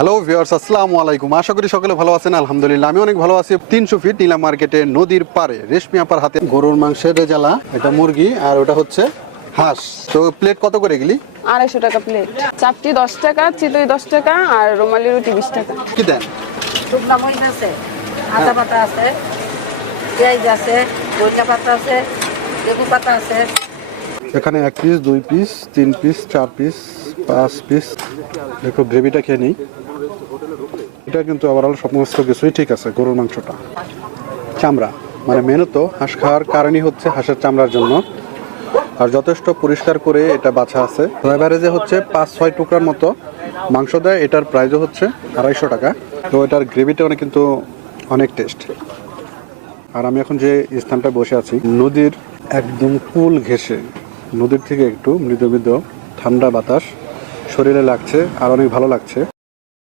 Hello viewers, আসসালামু আলাইকুম। আশা করি সকলে ভালো আছেন। আলহামদুলিল্লাহ আমি অনেক ভালো আছি। 300 ফিট নিলাম মার্কেটে নদীর পাড়ে রেশমি আপার হাতে গরুর মাংসের রেজালা, এটা মুরগি আর ওটা হচ্ছে হাঁস। তো প্লেট কত করে গেলি? 250 টাকা প্লেট। চাপটি 10 টাকা, চিতই 10 টাকা আর রুমালি রুটি 20 টাকা। কি দেন? শুকনা মরিচ আছে, আদা পাতা আছে, পেঁয়াজ আছে, ধনিয়া পাতা আছে, লেবু পাতা আছে। এখানে 1 piece, 2 piece, 3 piece, 4 piece, 5 piece. দেখো গ্রেভিটা খেয়ে নিই। এটা কিন্তু ওভারঅল সমস্ত কিছুই ঠিক আছে। গরুর মাংসটা চামড়া মানে মেনু তো হাঁস খাওয়ার কারণই হচ্ছে হাঁসের চামড়ার জন্য, আর যথেষ্ট পরিষ্কার করে এটা বাছা আছে। এভারেজে হচ্ছে 5-6 টুকরার মতো মাংস দেয়। এটার প্রাইসও হচ্ছে 250 টাকা। তো এটার গ্রেভিটা অনেক কিন্তু অনেক টেস্ট। আর আমি এখন যে স্থানটা বসে আছি নদীর একদম কুল ঘেঁষে, নদীর থেকে একটু মৃদু মৃদু ঠান্ডা বাতাস শরীরে লাগছে আর অনেক ভালো লাগছে।